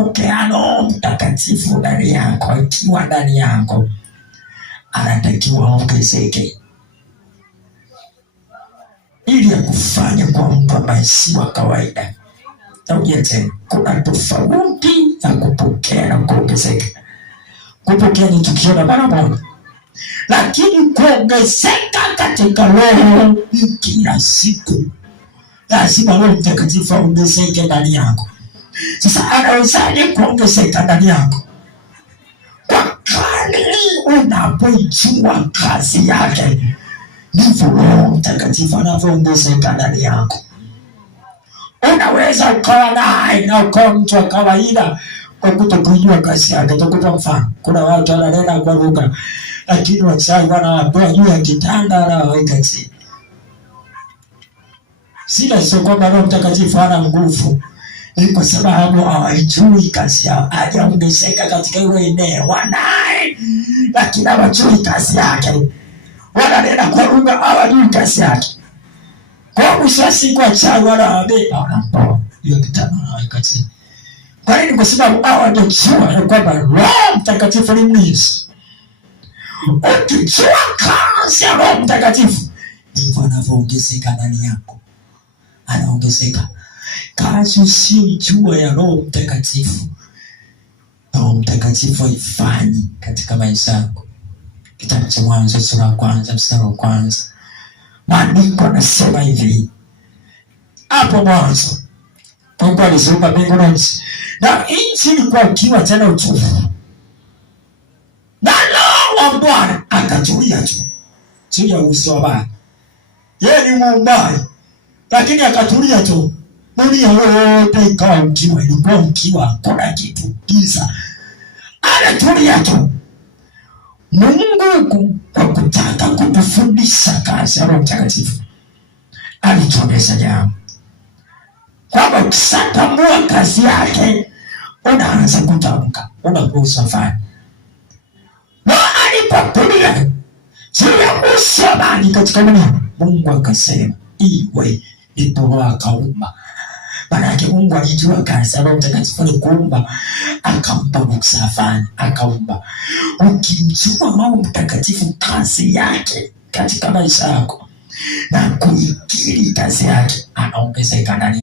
ukipokea Roho Mtakatifu ndani yako, akiwa ndani yako, anatakiwa ongezeke ili ya kufanya kwa mtu ambaye si wa kawaida. Tena kuna tofauti ya kupokea na kuongezeka. Kupokea ni tukio la mara moja, lakini kuongezeka katika roho kila siku. Lazima Roho Mtakatifu aongezeke ndani yako. Sasa anawezaje kuongezeka ndani yako? Kwa kadiri unapoijua kazi yake, ndivyo Roho Mtakatifu anavyoongezeka ndani yako. Unaweza ukawa naye na ukawa mtu wa kawaida kwa kutokujua kazi yake. Nitakupa mfano. Kuna watu wananena kwa lugha, lakini wachawi wanawapewa juu ya kitanda na waweka chini. Sio kwamba Roho Mtakatifu hana nguvu, ni kwa sababu hawajui kazi yao. Hajaongezeka katika ile eneo, wanaye lakini hawajui kazi yake. Wananena kwa lugha, hawajui kazi yake. Kwa mwisho siku wachawi wanawabeba, wanamtoa hiyo kitanda na waweka chini. Kwa nini? Kwa sababu hawajua kwamba Roho Mtakatifu ni mlinzi. Ukijua kazi ya Roho Mtakatifu, ndivyo anavyoongezeka ndani yako. Anaongezeka. Kazi usiyojua ya Roho Mtakatifu, Roho Mtakatifu haifanyi katika maisha yako. Kitabu cha Mwanzo sura ya 1 mstari wa 1. Maandiko yanasema hivi: hapo mwanzo Mungu aliziumba mbingu na nchi, na nchi ilikuwa ukiwa tena utupu, na Roho wa Bwana akatulia juu ya uso wa bahari. Yeye ni muumbaji, lakini akatulia tu. Dunia yote ikawa ukiwa, ilikuwa ukiwa, hakuna kitu, giza. Anatulia tu. Mungu kwa kutaka kutufundisha kazi ya Roho Mtakatifu alituonesha jambo kwamba ukishatambua kazi yake, unaanza kutamka, unaruhusu afanye. Na alipotulia juu ya uso wa bahari katika dunia, Mungu akasema iwe, ndipo Roho akaumba. Maanake Mungu alijua kazi ya Roho Mtakatifu ni kuumba, akampa ruksa afanye, akaumba. Ukimjua Roho Mtakatifu kazi yake katika maisha yako na kuikiri kazi yake, anaongezeka ndani